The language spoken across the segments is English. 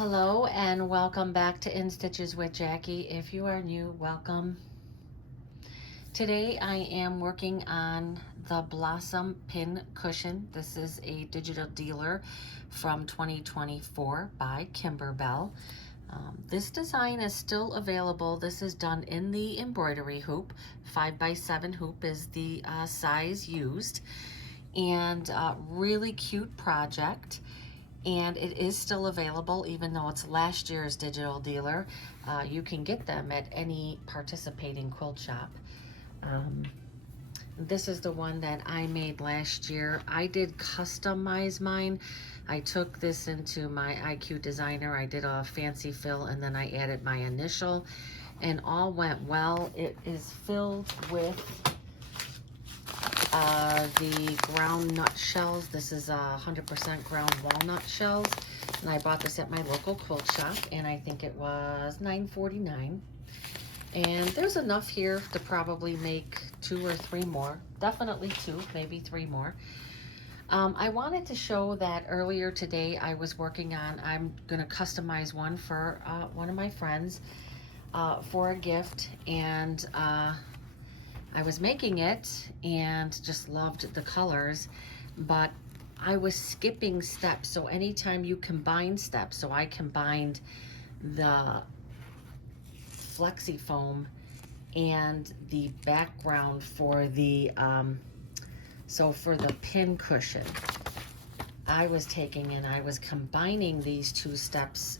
Hello and welcome back to In Stitches with Jackie. If you are new, welcome. Today I am working on the Blossom Pin Cushion. This is a digital dealer from 2024 by Kimberbell. This design is still available. This is done in the embroidery hoop. 5x7 hoop is the size used, and really cute project. And it is still available even though it's last year's digital dealer. You can get them at any participating quilt shop. This is the one that I made last year. I did customize mine. I took this into my IQ designer. I did a fancy fill and then I added my initial and all went well. It is filled with the ground nut shells. This is 100% ground walnut shells, and I bought this at my local quilt shop, and I think it was $9.49. And there's enough here to probably make 2 or 3 more. Definitely 2, maybe 3 more. I wanted to show that earlier today I was working on, I'm going to customize one for one of my friends for a gift, and I was making it and just loved the colors, but I was skipping steps. So anytime you combine steps, so I combined the flexi foam and the background for the for the pin cushion, I was taking and I was combining these 2 steps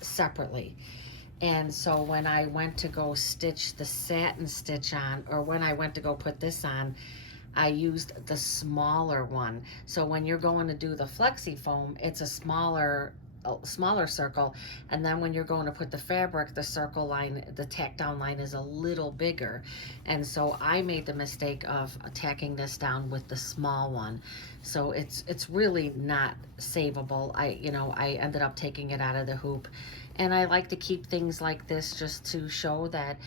separately. And so when I went to go stitch the satin stitch on, or when I went to go put this on, I used the smaller one. So when you're going to do the flexi foam, it's a smaller circle, and then when you're going to put the fabric, the circle line, the tack down line is a little bigger. And so I made the mistake of tacking this down with the small one. So it's really not savable. I ended up taking it out of the hoop. And I like to keep things like this just to show that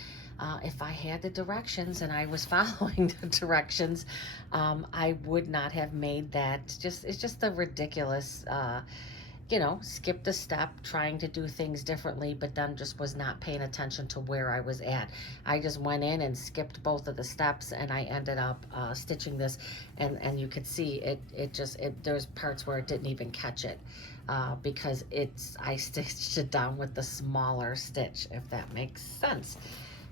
if I had the directions and I was following the directions, I would not have made that. It's just a ridiculous, skipped a step trying to do things differently, but then just was not paying attention to where I was at. I just went in and skipped both of the steps, and I ended up stitching this, and you could see there's parts where it didn't even catch it. Because I stitched it down with the smaller stitch, if that makes sense.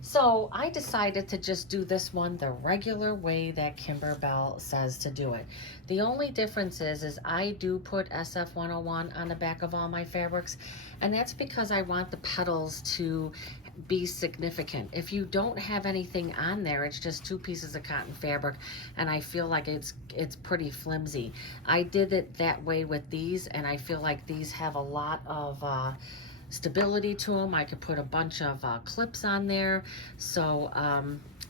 So I decided to just do this one the regular way that Kimberbell says to do it. The only difference is I do put SF101 on the back of all my fabrics, and that's because I want the petals to be significant. If you don't have anything on there, it's just 2 pieces of cotton fabric, and I feel like it's pretty flimsy. I did it that way with these, and I feel like these have a lot of stability to them. I could put a bunch of clips on there. So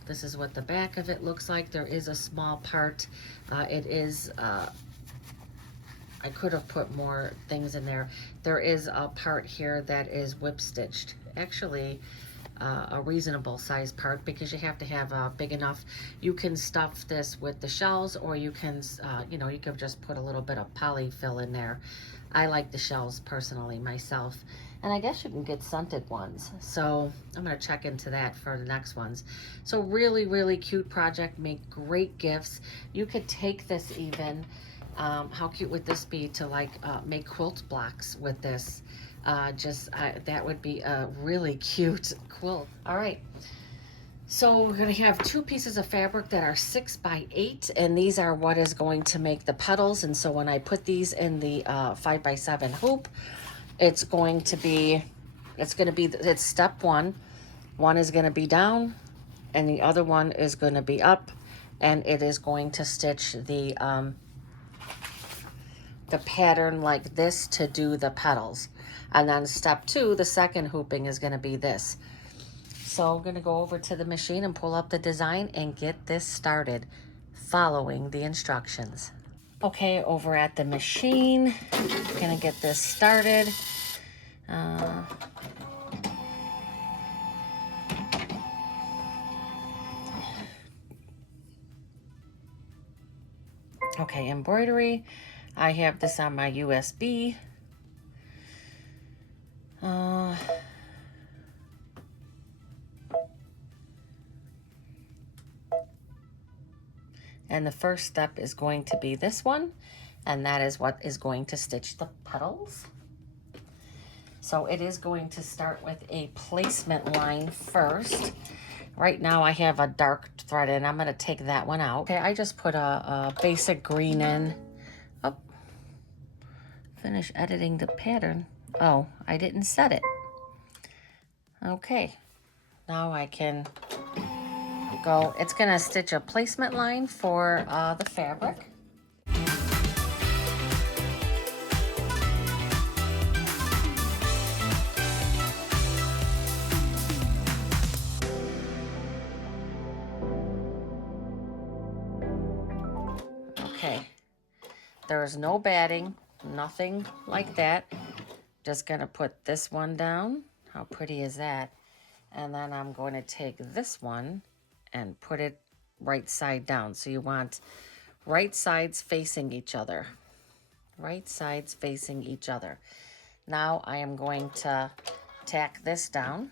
this is what the back of it looks like. There is a small part. I could have put more things in there. There is a part here that is whip stitched. Actually, a reasonable size part, because you have to have big enough. You can stuff this with the shells, or you can, you could just put a little bit of polyfill in there. I like the shells personally myself, and I guess you can get scented ones. So I'm gonna check into that for the next ones. So really, really cute project. Make great gifts. You could take this even. How cute would this be to make quilt blocks with this? That would be a really cute quilt. All right, so we're going to have 2 pieces of fabric that are 6x8, and these are what is going to make the petals. And so when I put these in the 5x7 hoop, it's step 1. One is going to be down, and the other one is going to be up, and it is going to stitch the pattern like this to do the petals. And then step 2, the second hooping, is going to be this. So I'm going to go over to the machine and pull up the design and get this started following the instructions. Okay, over at the machine, I'm going to get this started. Okay, embroidery. I have this on my USB. Uh, and the first step is going to be this one, and that is what is going to stitch the petals. So it is going to start with a placement line first. Right now I have a dark thread and I'm going to take that one out. Okay, I just put a basic green in. Oh, finish editing the pattern. Oh, I didn't set it. Okay, now I can go. It's going to stitch a placement line for the fabric. Okay, there is no batting, nothing like that. Just gonna put this one down. How pretty is that? And then I'm going to take this one and put it right side down. So you want right sides facing each other. Right sides facing each other. Now I am going to tack this down.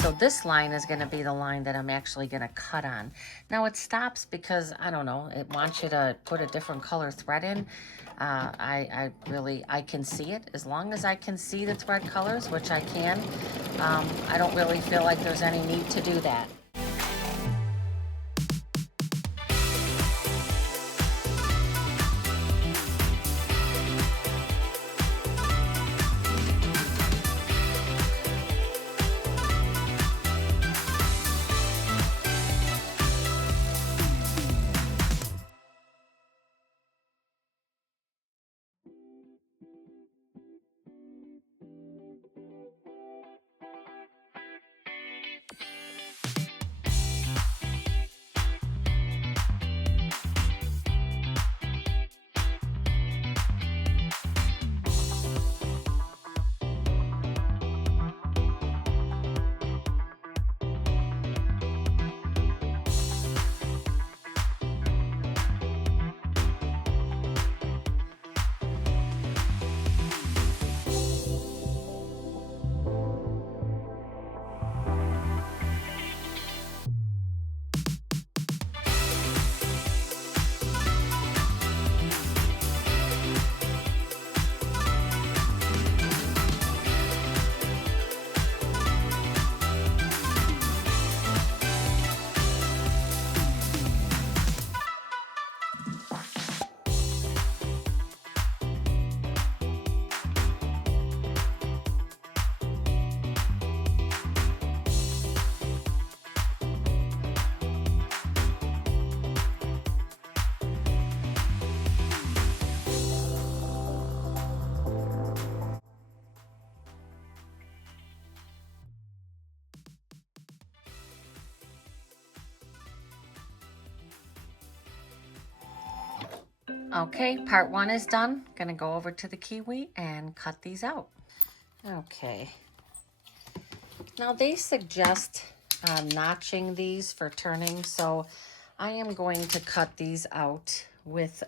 So this line is going to be the line that I'm actually going to cut on. Now it stops because, I don't know, it wants you to put a different color thread in. I can see it. As long as I can see the thread colors, which I can, I don't really feel like there's any need to do that. Okay, part 1 is done. Gonna go over to the kiwi and cut these out. Okay. Now they suggest notching these for turning, so I am going to cut these out with,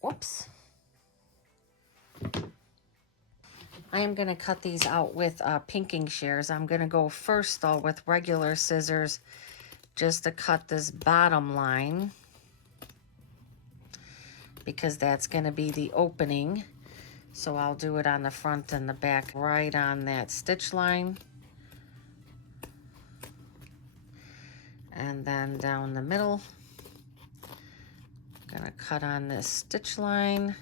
whoops. I am going to cut these out with pinking shears. I'm going to go first though with regular scissors just to cut this bottom line, because that's going to be the opening. So I'll do it on the front and the back, right on that stitch line. And then down the middle, I'm gonna cut on this stitch line.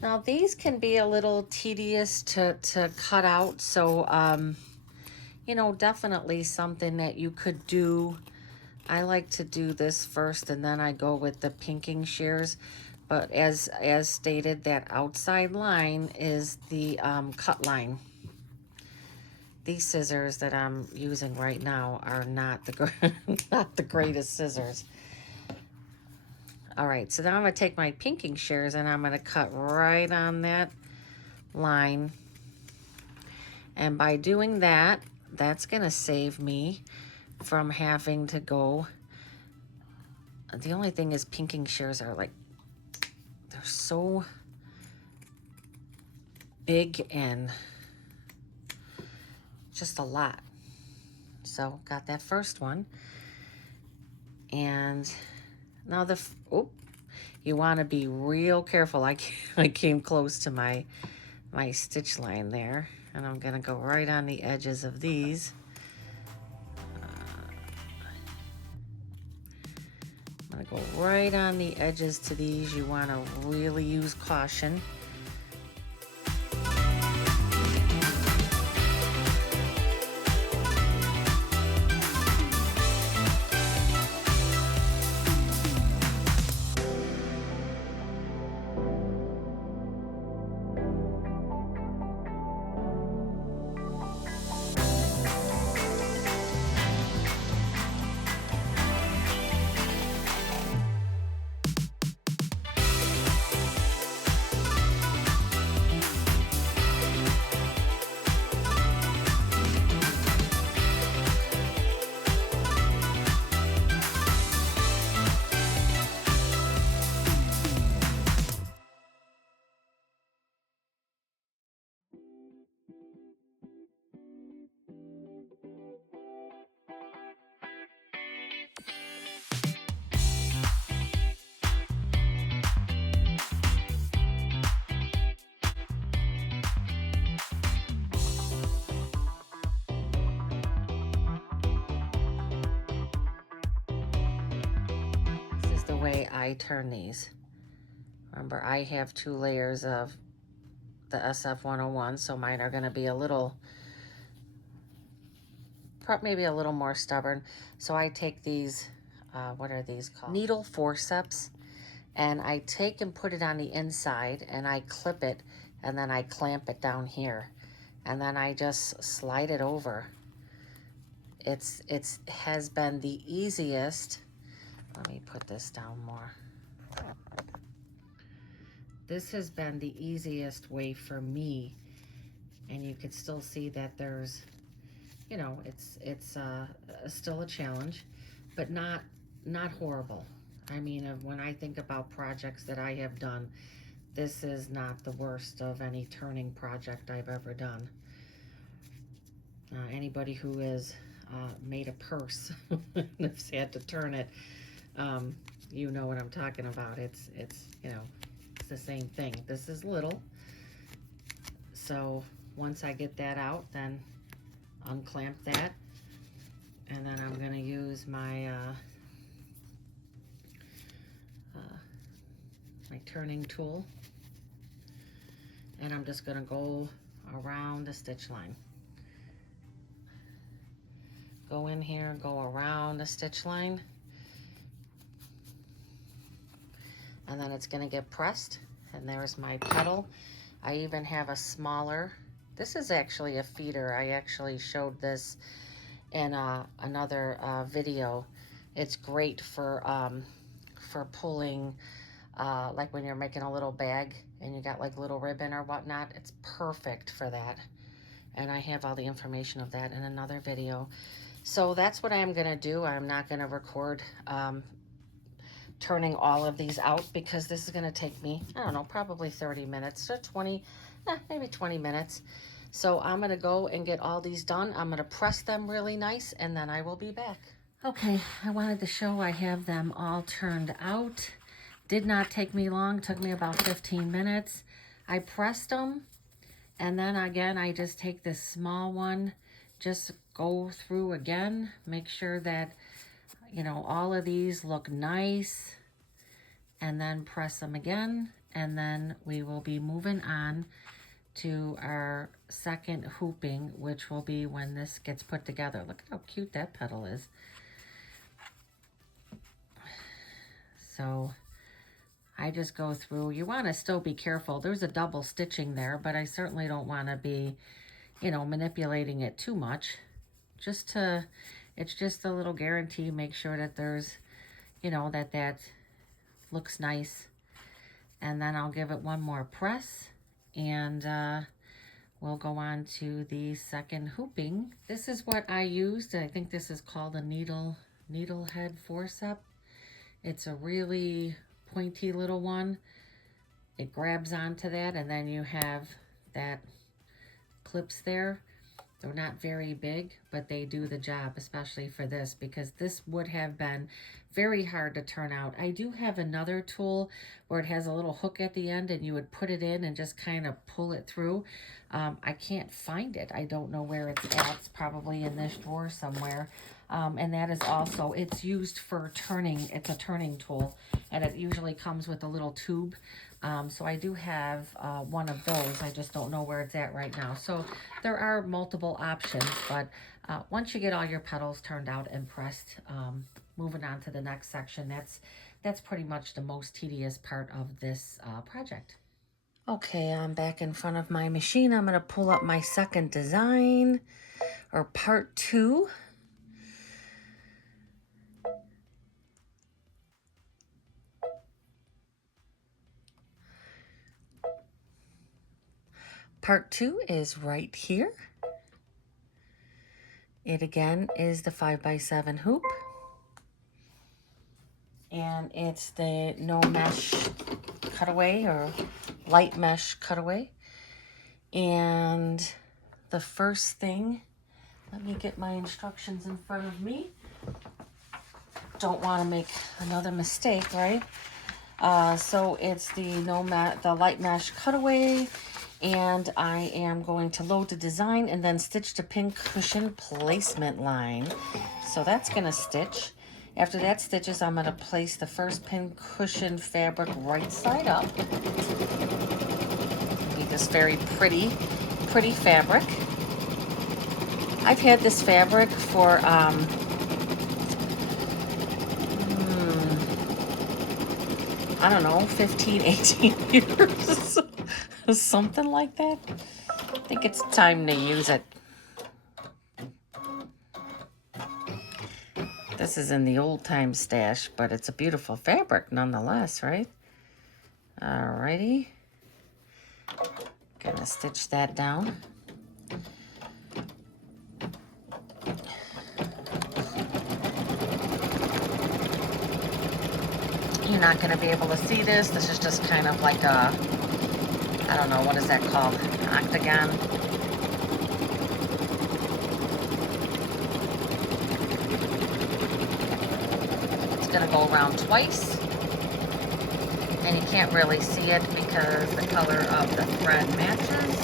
Now these can be a little tedious to cut out, so you know, definitely something that you could do. I like to do this first and then I go with the pinking shears. But as stated, that outside line is the cut line. These scissors that I'm using right now are not not the greatest scissors. All right, so then I'm gonna take my pinking shears and I'm gonna cut right on that line. And by doing that, that's gonna save me from having to go. The only thing is pinking shears are like, they're so big and just a lot. So got that first one. And now you want to be real careful. I came close to my stitch line there, and I'm gonna go right on the edges of these. I'm gonna go right on the edges to these. You want to really use caution. Way I turn these. Remember, I have 2 layers of the SF101, so mine are going to be a little, maybe a little more stubborn. So I take these, what are these called? Needle forceps, and I take and put it on the inside, and I clip it, and then I clamp it down here, and then I just slide it over. It has been the easiest. Let me put this down more. This has been the easiest way for me, and you can still see that there's, you know, it's still a challenge, but not horrible. I mean, when I think about projects that I have done, this is not the worst of any turning project I've ever done. Anybody who has made a purse and has had to turn it, you know what I'm talking about. It's you know, it's the same thing. This is little. So once I get that out, then unclamp that, and then I'm gonna use my my turning tool, and I'm just gonna go around the stitch line. Go in here, go around the stitch line, and then it's gonna get pressed. And there's my petal. I even have a smaller This is actually a feeder. I actually showed this in another video. It's great for pulling, like when you're making a little bag and you got like little ribbon or whatnot. It's perfect for that. And I have all the information of that in another video. So that's what I'm gonna do. I'm not gonna record turning all of these out because this is gonna take me, I don't know, probably 30 minutes to 20, maybe 20 minutes. So I'm gonna go and get all these done. I'm gonna press them really nice and then I will be back. Okay, I wanted to show I have them all turned out. Did not take me long, took me about 15 minutes. I pressed them and then again, I just take this small one, just go through again, make sure that, you know, all of these look nice, and then press them again. And then we will be moving on to our second hooping, which will be when this gets put together. Look at how cute that petal is. So I just go through. You want to still be careful. There's a double stitching there, but I certainly don't want to be, you know, manipulating it too much. Just to, it's just a little guarantee. Make sure that there's, you know, that looks nice. And then I'll give it one more press and we'll go on to the second hooping. This is what I used. I think this is called a needle head forceps. It's a really pointy little one. It grabs onto that and then you have that clips there. They're not very big, but they do the job, especially for this, because this would have been very hard to turn out. I do have another tool where it has a little hook at the end and you would put it in and just kind of pull it through. I can't find it. I don't know where it's at. It's probably in this drawer somewhere. And that is also, it's used for turning. It's a turning tool, and it usually comes with a little tube. So I do have one of those. I just don't know where it's at right now. So there are multiple options, but once you get all your petals turned out and pressed, moving on to the next section, that's pretty much the most tedious part of this project. Okay, I'm back in front of my machine. I'm going to pull up my second design, or part 2. Part 2 is right here. It again is the 5x7 hoop. And it's the no mesh cutaway, or light mesh cutaway. And the first thing, let me get my instructions in front of me. Don't want to make another mistake, right? So it's the light mesh cutaway. And I am going to load the design and then stitch the pin cushion placement line. So that's going to stitch. After that stitches, I'm going to place the first pin cushion fabric right side up. It'll be this very pretty fabric. I've had this fabric for I don't know, 15, 18 years. Something like that. I think it's time to use it. This is in the old time stash, but it's a beautiful fabric nonetheless, right? Alrighty. Gonna stitch that down. You're not gonna be able to see this. This is just kind of like a, I don't know, what is that called? An octagon. It's gonna go around twice. And you can't really see it because the color of the thread matches.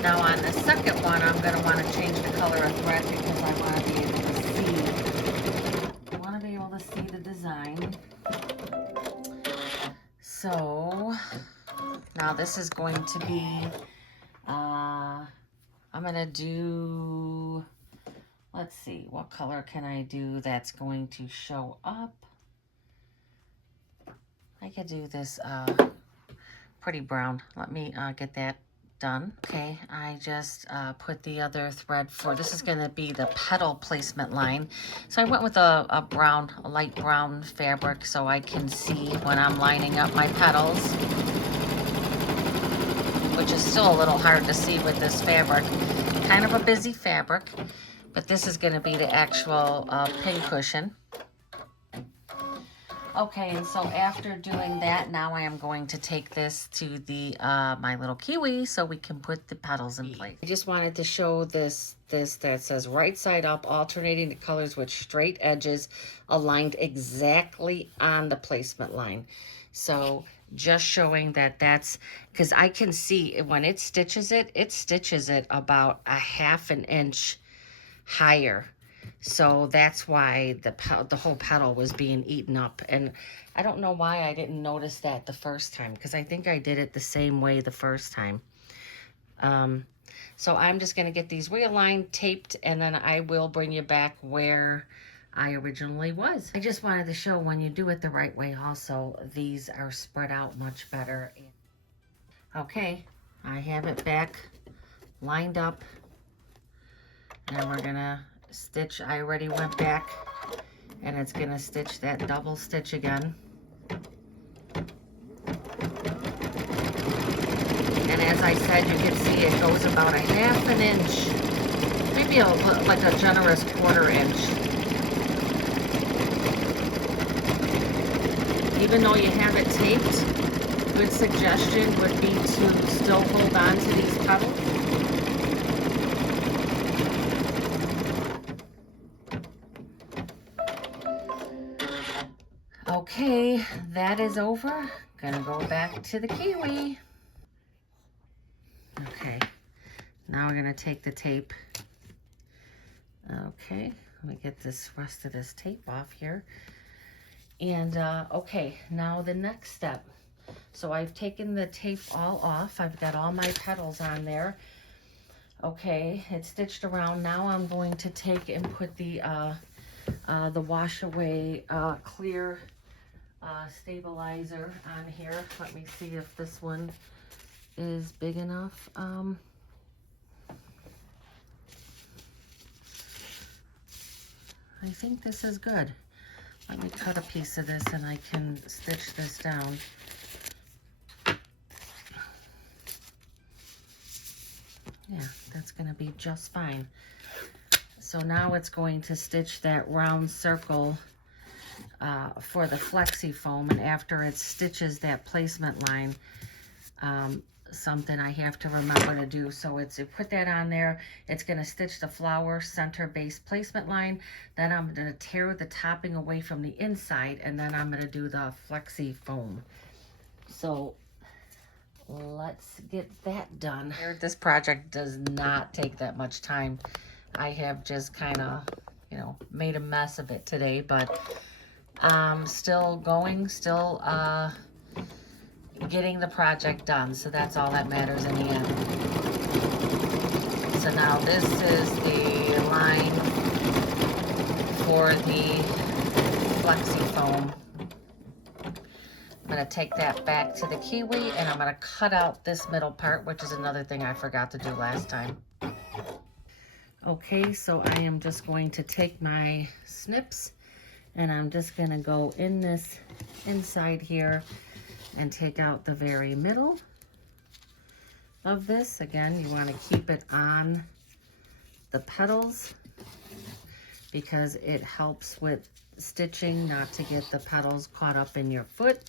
Now on the second one, I'm gonna wanna change the color of thread because I wanna be able to see. I wanna be able to see the design. So now this is going to be, I'm gonna do, let's see, what color can I do that's going to show up? I could do this pretty brown. Let me get that done. Okay, I just put the other thread for, this is going to be the petal placement line. So I went with a light brown fabric so I can see when I'm lining up my petals, which is still a little hard to see with this fabric. Kind of a busy fabric, but this is going to be the actual pin cushion. Okay, and so after doing that, now I am going to take this to the my little kiwi so we can put the petals in place. I just wanted to show this that says right side up, alternating the colors with straight edges aligned exactly on the placement line. So just showing that that's, because I can see when it stitches it about a ½ an inch higher. So that's why the whole petal was being eaten up. And I don't know why I didn't notice that the first time, because I think I did it the same way the first time. So I'm just going to get these realigned, taped, and then I will bring you back where I originally was. I just wanted to show when you do it the right way also, these are spread out much better. Okay, I have it back lined up, and we're going to stitch. I already went back, and it's going to stitch that double stitch again. And as I said, you can see it goes about a ½ an inch, maybe like a generous ¼ inch. Even though you have it taped, good suggestion would be to still hold on to these petals. Okay, that is over. Gonna go back to the kiwi. Okay, now we're gonna take the tape. Okay, let me get this rest of this tape off here. And okay, now the next step. So I've taken the tape all off. I've got all my petals on there. Okay, it's stitched around. Now I'm going to take and put the wash away clear stabilizer on here. Let me see if this one is big enough. I think this is good. Let me cut a piece of this and I can stitch this down. Yeah, that's going to be just fine. So now it's going to stitch that round circle for the flexi foam, and after it stitches that placement line, something I have to remember to do. So it's put that on there. It's going to stitch the flower center base placement line. Then I'm going to tear the topping away from the inside, and then I'm going to do the flexi foam. So let's get that done. This project does not take that much time. I have just kind of, you know, made a mess of it today, but still going, still getting the project done. So that's all that matters in the end. So now this is the line for the flexi foam. I'm going to take that back to the kiwi, and I'm going to cut out this middle part, which is another thing I forgot to do last time. Okay, so I am just going to take my snips, and I'm just going to go in this inside here and take out the very middle of this. Again, you want to keep it on the petals because it helps with stitching not to get the petals caught up in your foot.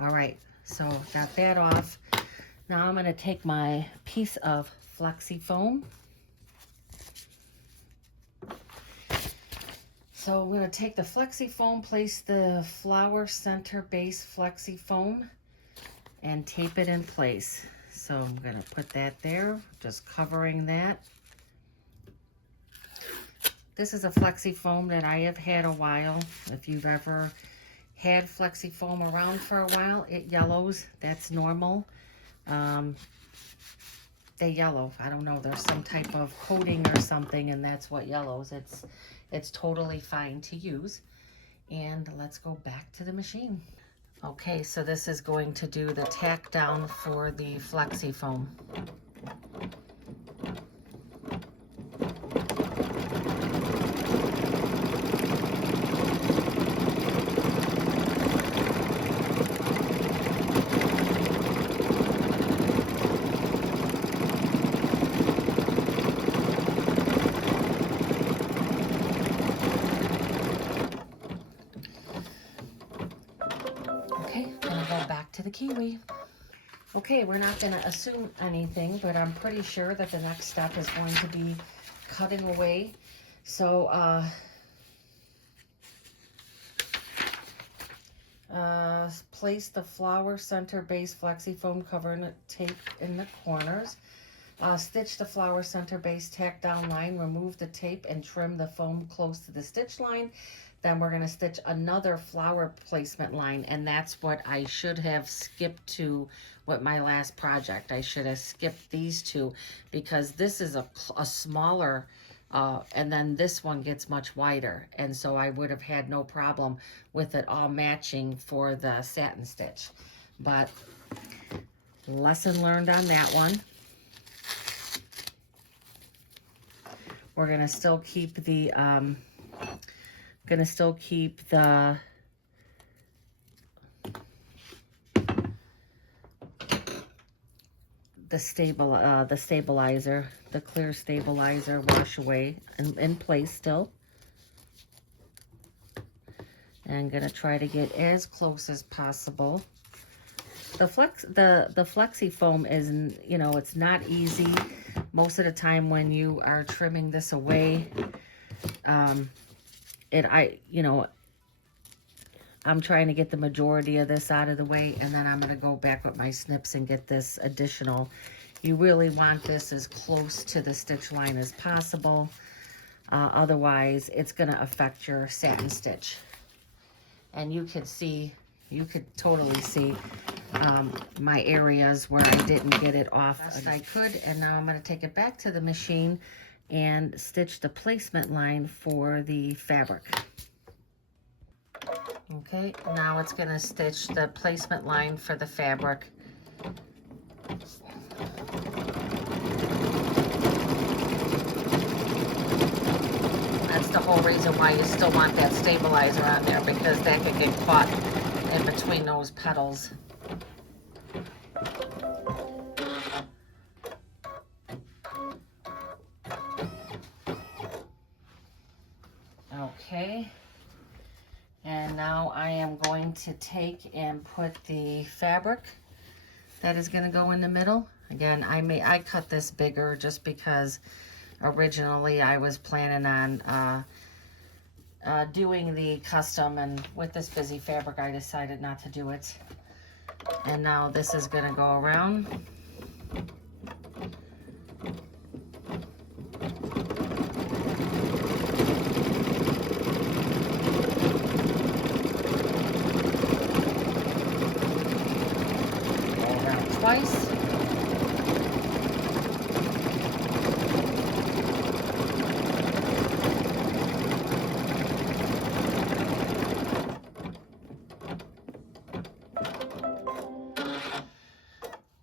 All right, so got that off. Now I'm going to take my piece of flexi foam. So I'm going to take the flexi foam, place the flower center base flexi foam, and tape it in place. So I'm going to put that there, just covering that. This is a flexi foam that I have had a while. If you've ever had flexi foam around for a while, it yellows. That's normal. they yellow. I don't know, there's some type of coating or something, and that's what yellows. It's totally fine to use. And let's go back to the machine. Okay, so this is going to do the tack down for the flexi foam. Okay, gonna go back to the kiwi. Okay, we're not gonna assume anything, but I'm pretty sure that the next step is going to be cutting away. So, place the flower center base flexi foam cover tape in the corners. Stitch the flower center base tack down line, remove the tape and trim the foam close to the stitch line. Then we're going to stitch another flower placement line, and that's what I should have skipped to with my last project. I should have skipped these two because this is a smaller, and then this one gets much wider, and so I would have had no problem with it all matching for the satin stitch. But lesson learned on that one. We're gonna still keep the stabilizer, the clear stabilizer wash away in place still. And I'm gonna try to get as close as possible. The flexi foam is, you know, it's not easy. Most of the time when you are trimming this away, I'm trying to get the majority of this out of the way, and then I'm going to go back with my snips and get this additional. You really want this as close to the stitch line as possible. Otherwise, it's going to affect your satin stitch. And you could totally see my areas where I didn't get it off as I could. And now I'm going to take it back to the machine and stitch the placement line for the fabric. Okay, now it's going to stitch the placement line for the fabric. That's the whole reason why you still want that stabilizer on there, because that could get caught in between those petals. Okay, and now I am going to take and put the fabric that is going to go in the middle. Again, I cut this bigger just because originally I was planning on doing the custom, and with this busy fabric I decided not to do it. And now this is going to go around. Twice.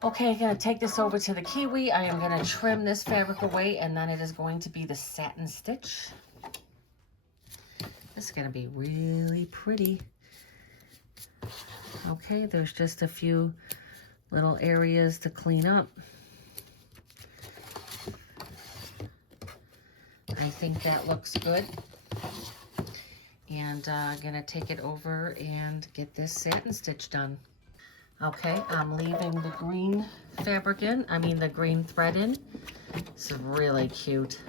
Okay, I'm going to take this over to the kiwi. I am going to trim this fabric away, and then it is going to be the satin stitch. This is going to be really pretty. Okay, there's just a few little areas to clean up. I think that looks good. And I'm gonna take it over and get this satin stitch done. Okay, I'm leaving the green fabric in, the green thread in. It's really cute.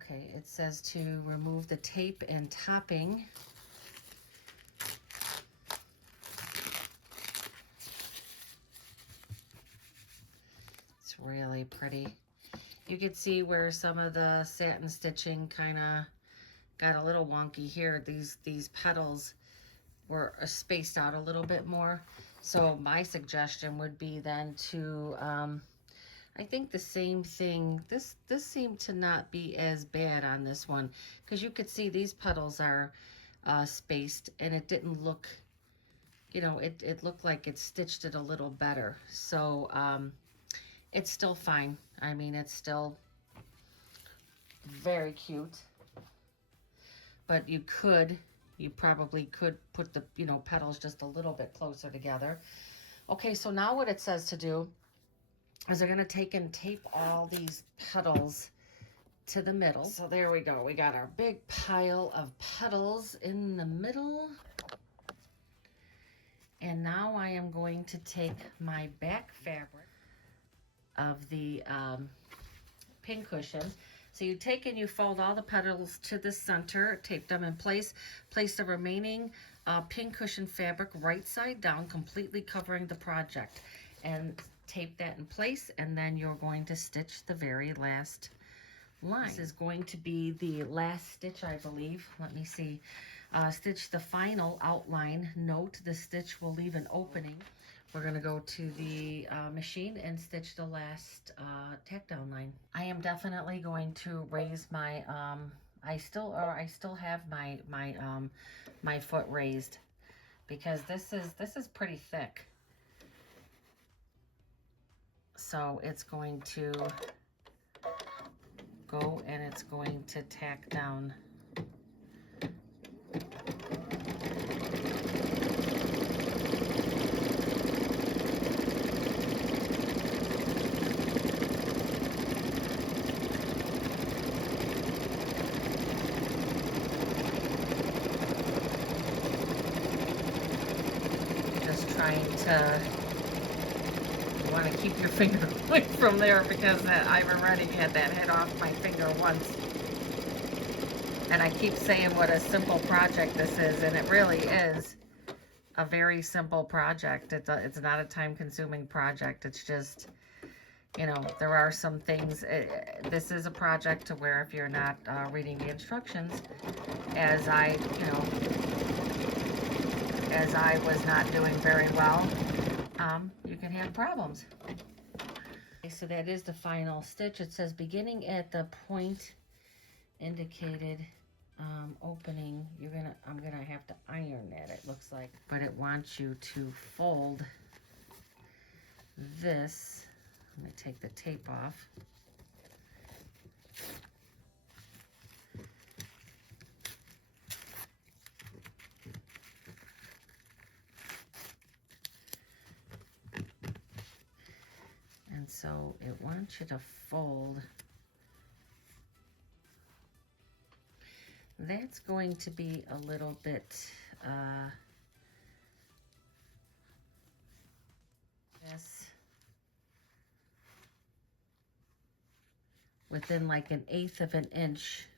Okay, it says to remove the tape and topping. It's really pretty. You can see where some of the satin stitching kind of got a little wonky here. These petals were spaced out a little bit more. So my suggestion would be then to, I think the same thing, this seemed to not be as bad on this one, because you could see these petals are spaced, and it didn't look, you know, it looked like it stitched it a little better. So it's still fine. I mean, it's still very cute, but you probably could put the, you know, petals just a little bit closer together. Okay, so now what it says to do is they're gonna take and tape all these petals to the middle. So there we go. We got our big pile of petals in the middle. And now I am going to take my back fabric of the pin cushion. So you take and you fold all the petals to the center, tape them in place, place the remaining pin cushion fabric right side down, completely covering the project, and tape that in place, and then you're going to stitch the very last line. This is going to be the last stitch, I believe. Let me see. Stitch the final outline. Note the stitch will leave an opening. We're going to go to the machine and stitch the last tack down line. I am definitely going to raise my I still have my foot raised, because this is pretty thick. So it's going to go and it's going to tack down. Just trying to, you want to keep your finger away from there, because I've already had that head off my finger once. And I keep saying what a simple project this is, and it really is a very simple project. It's not a time-consuming project. It's just, you know, there are some things. This is a project to where if you're not reading the instructions, as I was not doing very well, you can have problems. Okay, so that is the final stitch. It says beginning at the point indicated opening. I'm gonna have to iron that, it looks like, but it wants you to fold this. Let me take the tape off. And so it wants you to fold. That's going to be a little bit, this, within like 1/8 of an inch.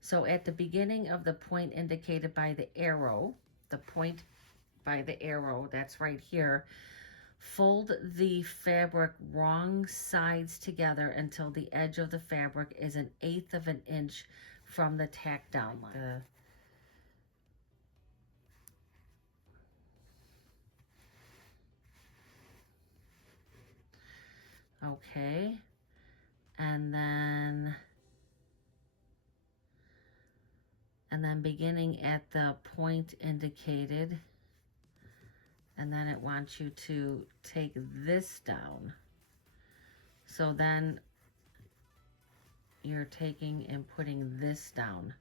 So at the beginning of the point indicated by the arrow, the point by the arrow, that's right here, fold the fabric wrong sides together until the edge of the fabric is 1/8 of an inch from the tack down line. Okay, and then beginning at the point indicated, and then it wants you to take this down. So then you're taking and putting this down.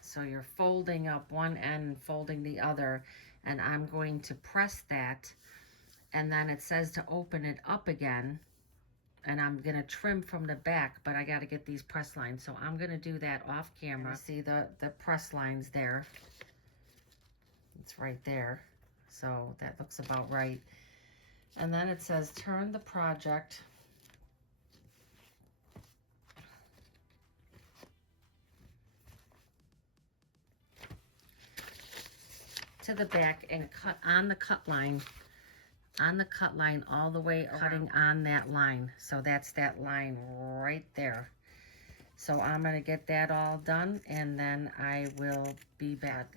So you're folding up one end and folding the other, and I'm going to press that, and then it says to open it up again, and I'm gonna trim from the back, but I gotta get these press lines, so I'm gonna do that off camera. See the press lines there? It's right there, so that looks about right. And then it says turn the project to the back and cut on the cut line, all the way cutting on that line. So that's that line right there. So I'm going to get that all done, and then I will be back.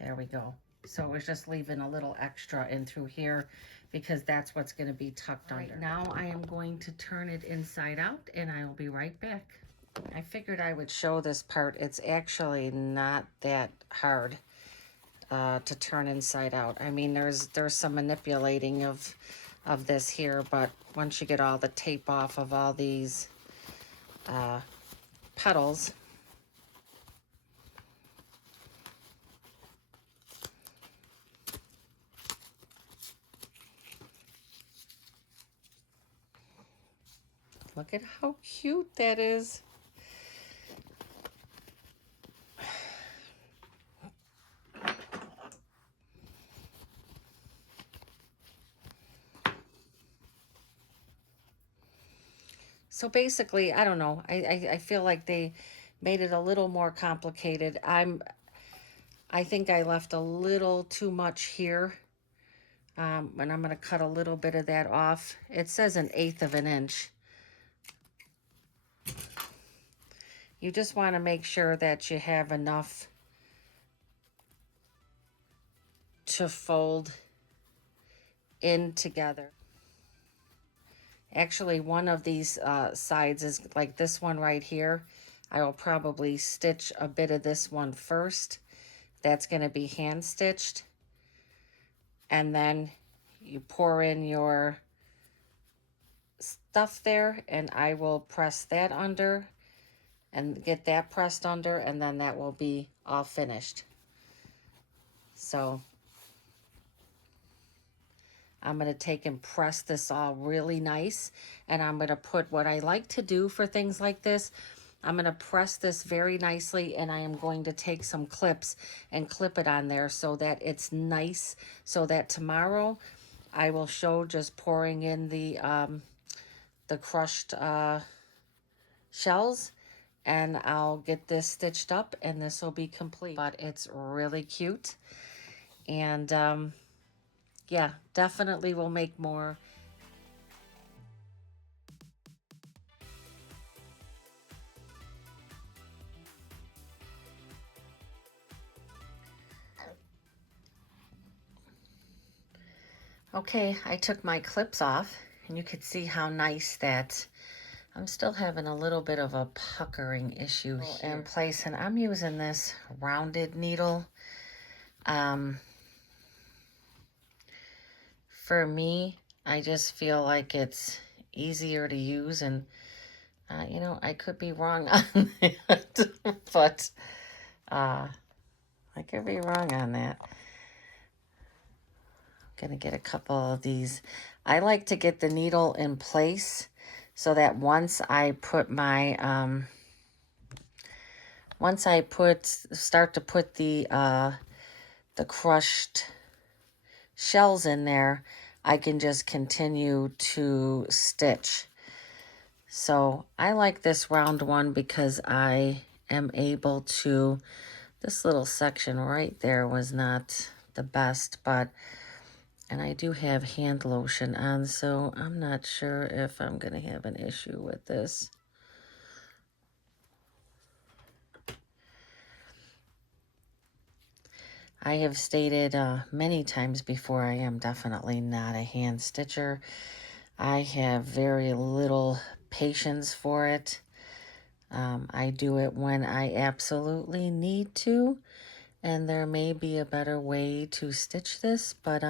There we go. So it was just leaving a little extra in through here because that's what's going to be tucked under. Right, now I am going to turn it inside out, and I will be right back. I figured I would show this part. It's actually not that hard to turn inside out. I mean, there's some manipulating of this here, but once you get all the tape off of all these petals, look at how cute that is. So basically, I don't know. I feel like they made it a little more complicated. I think I left a little too much here. And I'm going to cut a little bit of that off. It says 1/8 of an inch. You just want to make sure that you have enough to fold in together. Actually, one of these sides is like this one right here. I will probably stitch a bit of this one first. That's going to be hand stitched. And then you pour in your stuff there, and I will press that under and get that pressed under, and then that will be all finished. So I'm going to take and press this all really nice, and I'm going to put what I like to do for things like this. I'm going to press this very nicely, and I am going to take some clips and clip it on there so that it's nice, so that tomorrow I will show just pouring in the crushed shells, and I'll get this stitched up, and this will be complete. But it's really cute, and yeah, definitely will make more. Okay, I took my clips off, and you could see how nice that. I'm still having a little bit of a puckering issue here in place, and I'm using this rounded needle. For me, I just feel like it's easier to use, and you know, I could be wrong on that, but I could be wrong on that. I'm gonna get a couple of these. I like to get the needle in place so that once I put my start to put the crushed shells in there, I can just continue to stitch. So I like this round one because I am able to, this little section right there was not the best, but, and I do have hand lotion on, so I'm not sure if I'm going to have an issue with this. I have stated many times before, I am definitely not a hand stitcher. I have very little patience for it. I do it when I absolutely need to, and there may be a better way to stitch this, but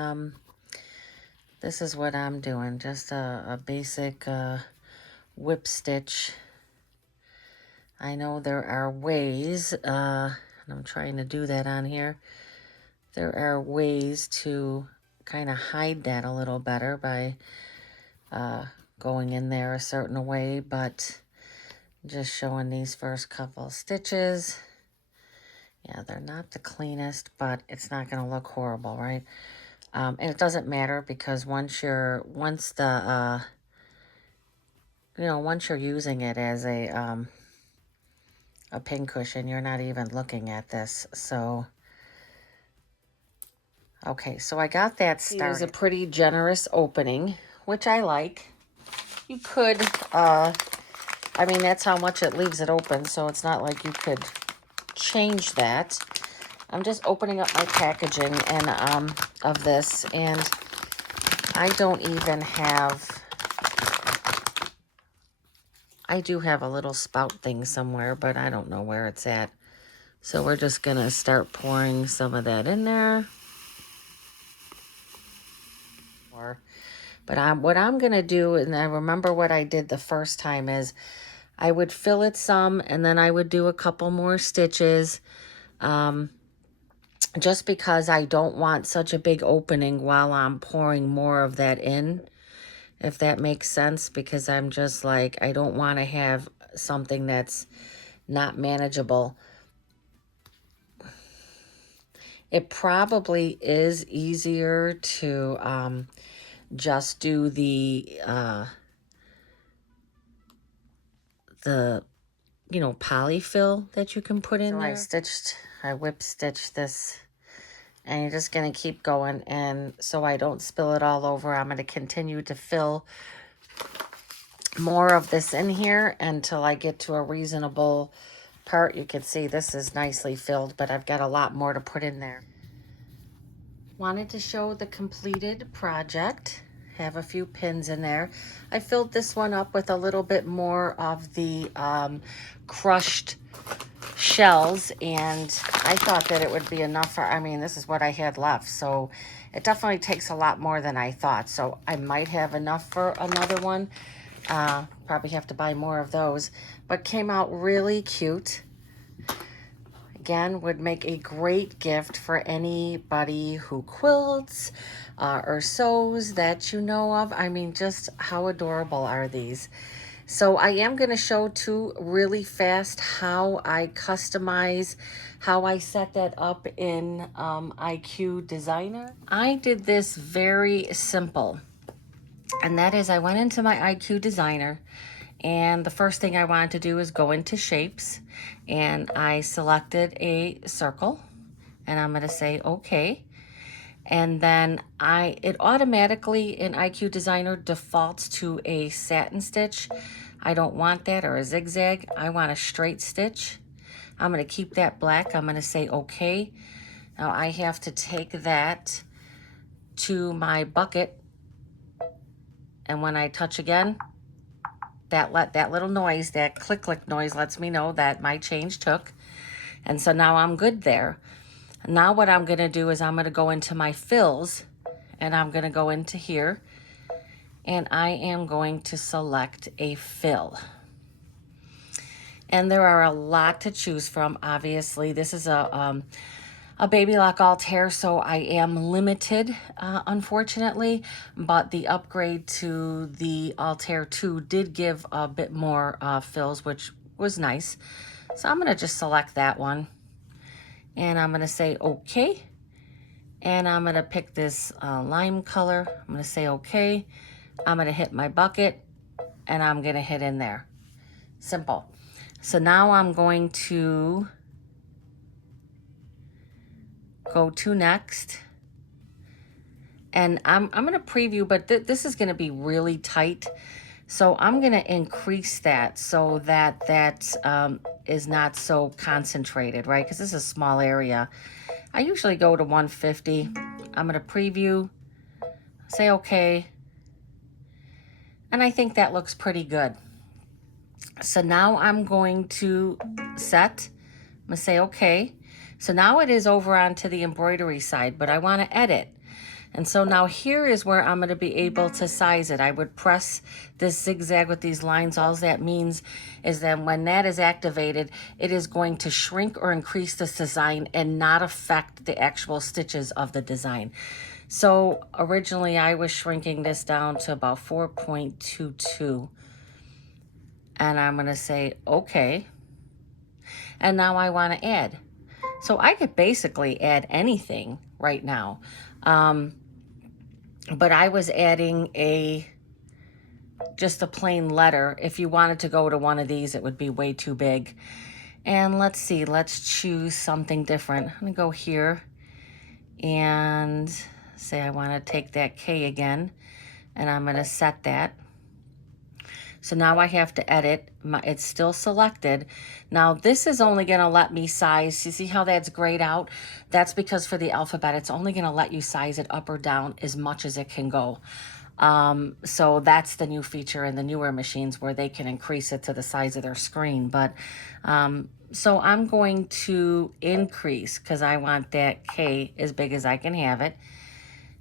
this is what I'm doing, just a basic whip stitch. I know there are ways, and I'm trying to do that on here. There are ways to kind of hide that a little better by going in there a certain way, but just showing these first couple stitches. Yeah, they're not the cleanest, but it's not going to look horrible, right? And it doesn't matter because once you're using it as a a pin cushion. You're not even looking at this. So, okay, so I got that started. It was a pretty generous opening, which I like. You could, I mean, that's how much it leaves it open, so it's not like you could change that. I'm just opening up my packaging and of this, and I don't even have, I do have a little spout thing somewhere, but I don't know where it's at. So we're just going to start pouring some of that in there. But what I'm going to do, and I remember what I did the first time, is I would fill it some, and then I would do a couple more stitches, just because I don't want such a big opening while I'm pouring more of that in, if that makes sense, because I'm just like, I don't want to have something that's not manageable. It probably is easier to just do the you know, polyfill that you can put in there. I whip stitched this, and you're just going to keep going. And so I don't spill it all over, I'm going to continue to fill more of this in here until I get to a reasonable part. You can see this is nicely filled, but I've got a lot more to put in there. Wanted to show the completed project. Have a few pins in there. I filled this one up with a little bit more of the crushed shells, and I thought that it would be enough for, I mean, this is what I had left, so it definitely takes a lot more than I thought, so I might have enough for another one. Probably have to buy more of those, but came out really cute. Again, would make a great gift for anybody who quilts or sews that you know of. I mean, just how adorable are these? So I am going to show too really fast how I customize, how I set that up in IQ Designer. I did this very simple, and that is I went into my IQ Designer, and the first thing I wanted to do is go into shapes, and I selected a circle, and I'm going to say okay. And then it automatically in IQ Designer defaults to a satin stitch. I don't want that, or a zigzag. I want a straight stitch. I'm going to keep that black. I'm going to say okay. Now I have to take that to my bucket, and when I touch again, that little noise, that click noise, lets me know that my change took. And so now I'm good there. Now what I'm going to do is I'm going to go into my fills, and I'm going to go into here, and I am going to select a fill. And there are a lot to choose from. Obviously, this is a baby lock Altair, so I am limited, unfortunately, but the upgrade to the Altair 2 did give a bit more fills, which was nice. So I'm going to just select that one, and I'm going to say okay, and I'm going to pick this lime color. I'm going to say okay. I'm going to hit my bucket, and I'm going to hit in there. Simple. So now I'm going to go to next, and I'm going to preview, but this is going to be really tight, so I'm going to increase that so that is not so concentrated, right? Because this is a small area. I usually go to 150. I'm going to preview, say okay, and I think that looks pretty good. So now I'm going to set. I'm going to say okay. So now it is over onto the embroidery side, but I want to edit. And so now here is where I'm going to be able to size it. I would press this zigzag with these lines. All that means is that when that is activated, it is going to shrink or increase this design and not affect the actual stitches of the design. So originally I was shrinking this down to about 4.22. And I'm going to say okay. And now I want to add. So I could basically add anything right now. But I was adding just a plain letter. If you wanted to go to one of these, it would be way too big. And let's see, let's choose something different. I'm gonna go here and say I wanna take that K again, and I'm gonna set that. So now I have to edit. It's still selected. Now this is only gonna let me size. You see how that's grayed out? That's because for the alphabet, it's only gonna let you size it up or down as much as it can go. So that's the new feature in the newer machines where they can increase it to the size of their screen. But so I'm going to increase because I want that K as big as I can have it.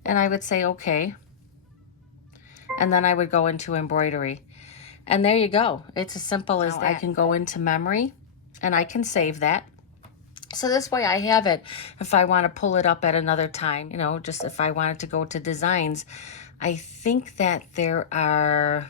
And I would say okay. And then I would go into embroidery. And there you go. It's as simple as that. I can go into memory and I can save that. So this way I have it if I want to pull it up at another time, you know, just if I wanted to go to designs. I think that there are,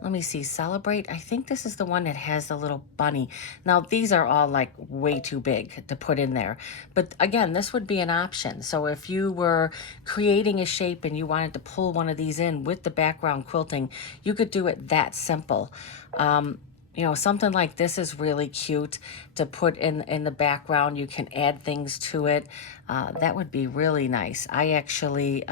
let me see, Celebrate. I think this is the one that has the little bunny. Now these are all like way too big to put in there. But again, this would be an option. So if you were creating a shape and you wanted to pull one of these in with the background quilting, you could do it that simple. You know, something like this is really cute to put in the background. You can add things to it. That would be really nice. I actually,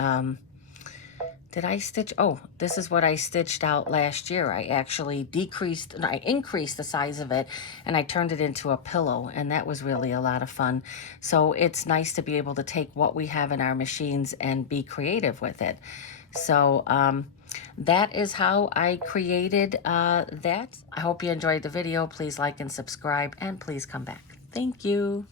did I stitch? Oh, this is what I stitched out last year. I actually increased the size of it and I turned it into a pillow, and that was really a lot of fun. So it's nice to be able to take what we have in our machines and be creative with it. So that is how I created that. I hope you enjoyed the video. Please like and subscribe, and please come back. Thank you.